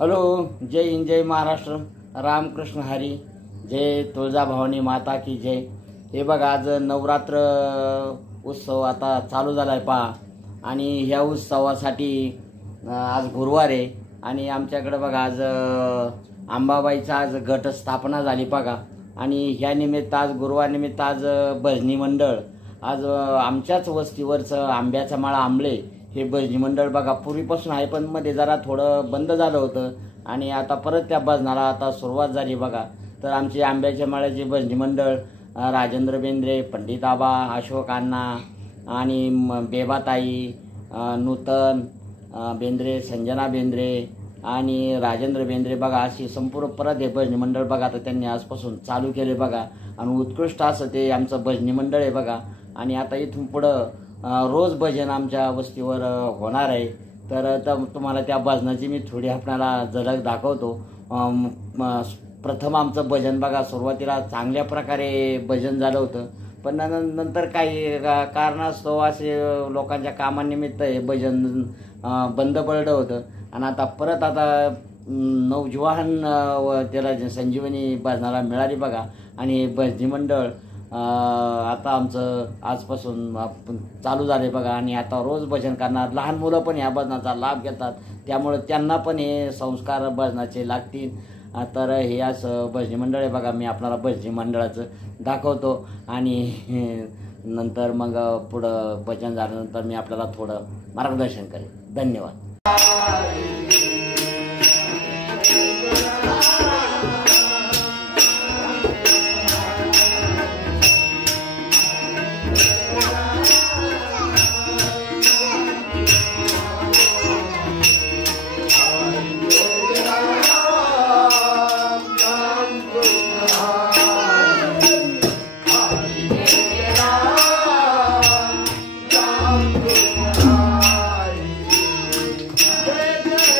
Hello, जय हिंद, जय महाराष्ट्र, रामकृष्ण हरी, जय तुळजाभवानी माता की जय। हे बघा, आज नवरात्र उत्सव आता चालू झाला आहे पहा, आणि ह्या उत्सवासाठी आज गुरुवार आहे आणि आमच्याकडे बघा आज अंबाबाईचा आज घट स्थापना झाली बघा। आणि ह्या निमित्त आज गुरुवार निमित्त आज भजनी मंडळ आज आमच्याच वस्तीवरचं आंब्याचा माळा आंबले हे भजनी मंडळ बघा पूर्वीपासून आहे, पण मध्ये जरा थोडं बंद झालं होतं आणि आता परत त्या भजनाला आता सुरुवात झाली बघा। तर आमची आंब्याच्या माळ्याची भजनी मंडळ राजेंद्र बेंद्रे, पंडित आबा, अशोक अण्णा आणि बेबाताई, नूतन बेंद्रे, संजना बेंद्रे आणि राजेंद्र बेंद्रे बघा, अशी संपूर्ण परत हे भजनी मंडळ बघा आता त्यांनी आजपासून चालू केले बघा। आणि उत्कृष्ट असं ते आमचं भजनी मंडळ आहे बघा। आणि आता इथून पुढं रोज भजन आमच्या वस्तीवर होणार आहे। तर तुम्हाला त्या भजनाची मी थोडी आपल्याला झलक दाखवतो। प्रथम आमचं भजन बघा सुरुवातीला चांगल्या प्रकारे भजन झालं होतं, पण नंतर काही कारणास्तव असे लोकांच्या कामानिमित्त हे भजन बंद पडलं होतं। आणि आता परत आता नवजुवान त्याला संजीवनी भजनाला मिळाली बघा। आणि भजनी मंडळ आता आमचं आजपासून चालू झाले बघा। आणि आता रोज भजन करणार, लहान मुलं पण या भजनाचा लाभ घेतात, त्यामुळे त्यांना पण हे संस्कार भजनाचे लागतील। तर हे असं भजनी मंडळ आहे बघा, मी आपल्याला भजनी मंडळाचं दाखवतो आणि नंतर मग पुढं भजन झाल्यानंतर मी आपल्याला थोडं मार्गदर्शन करेन। धन्यवाद। जय जय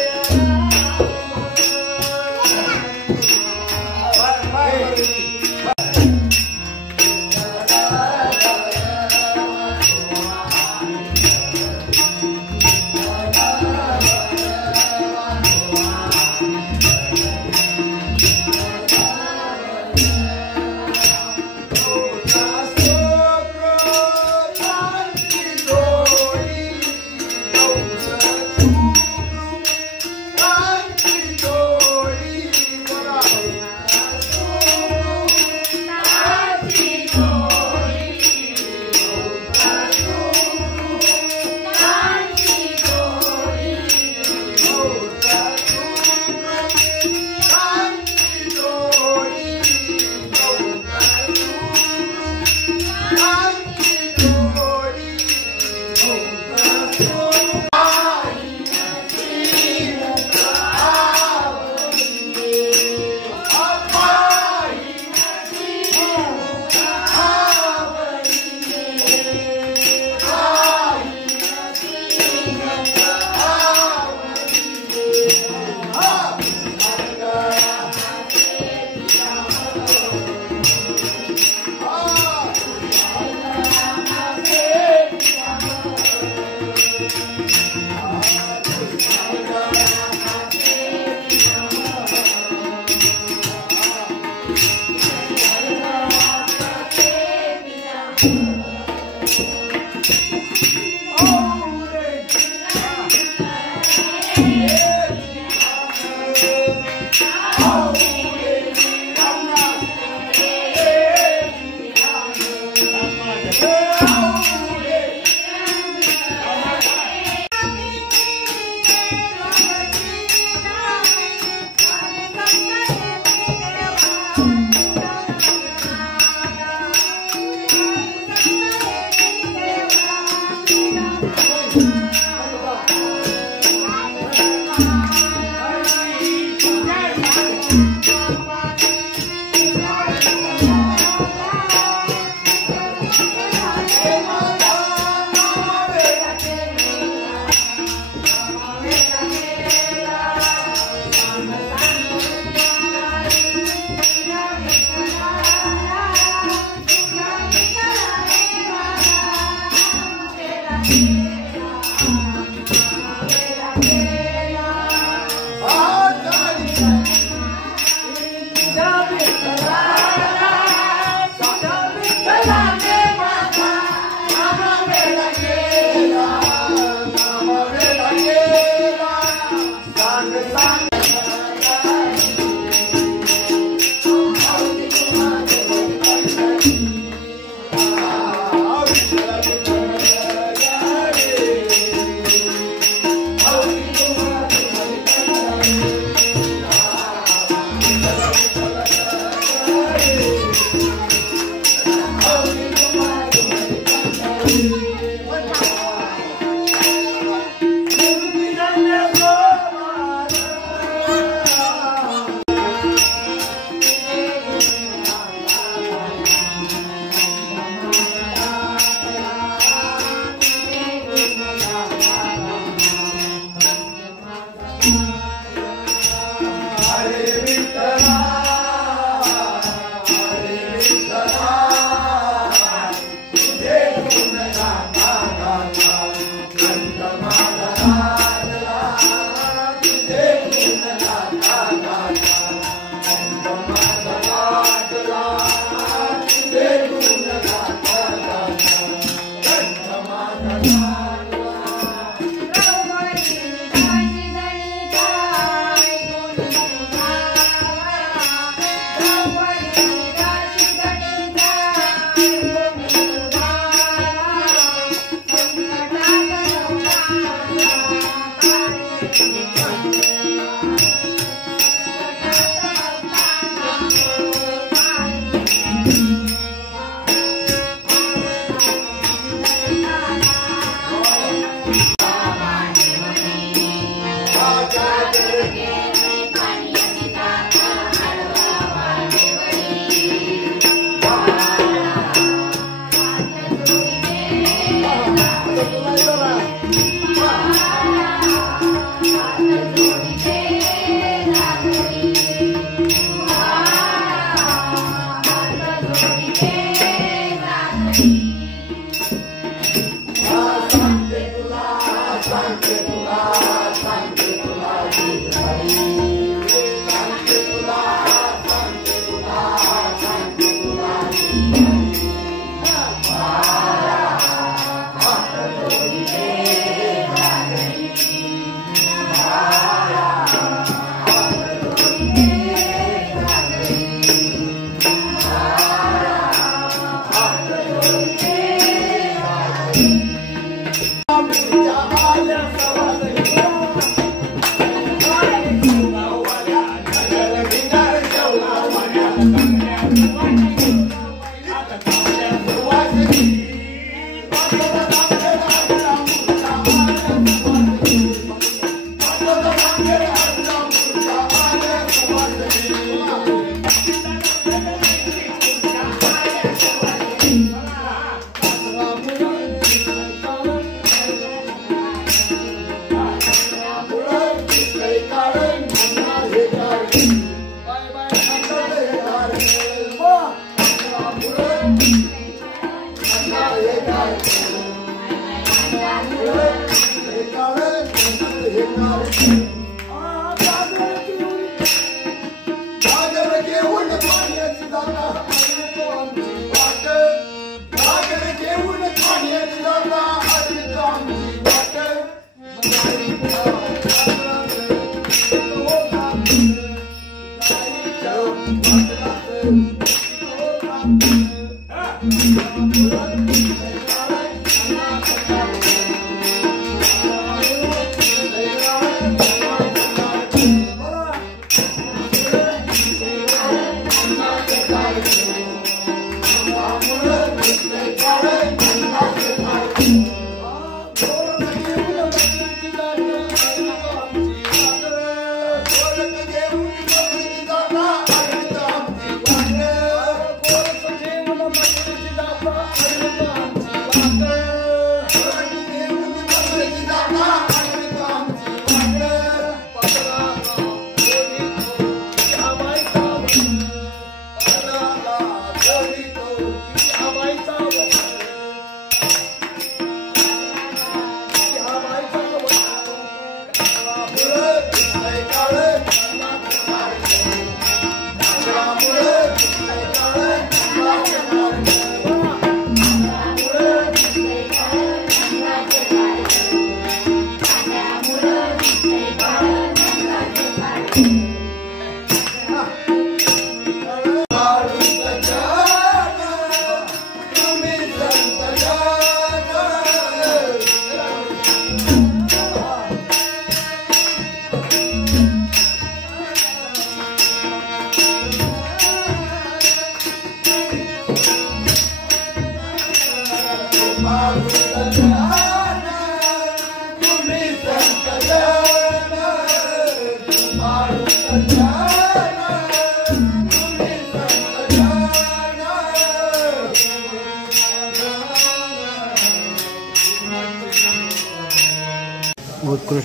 Bye.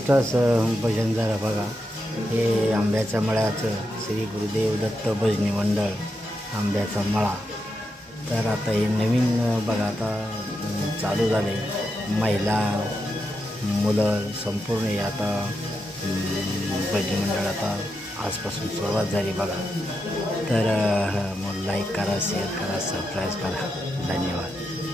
मस्तच भजन झालं बघा. हे आंब्याच्या मळ्याचं श्री गुरुदेव दत्त भजनी मंडळ आंब्याचा मळा. तर आता हे नवीन बघा आता चालू झाले. महिला मुलं संपूर्ण हे आता भजनी मंडळ आता आजपासून सुरुवात झाली बघा. तर मग लाईक करा, शेअर करा, सबस्क्राईब करा. धन्यवाद.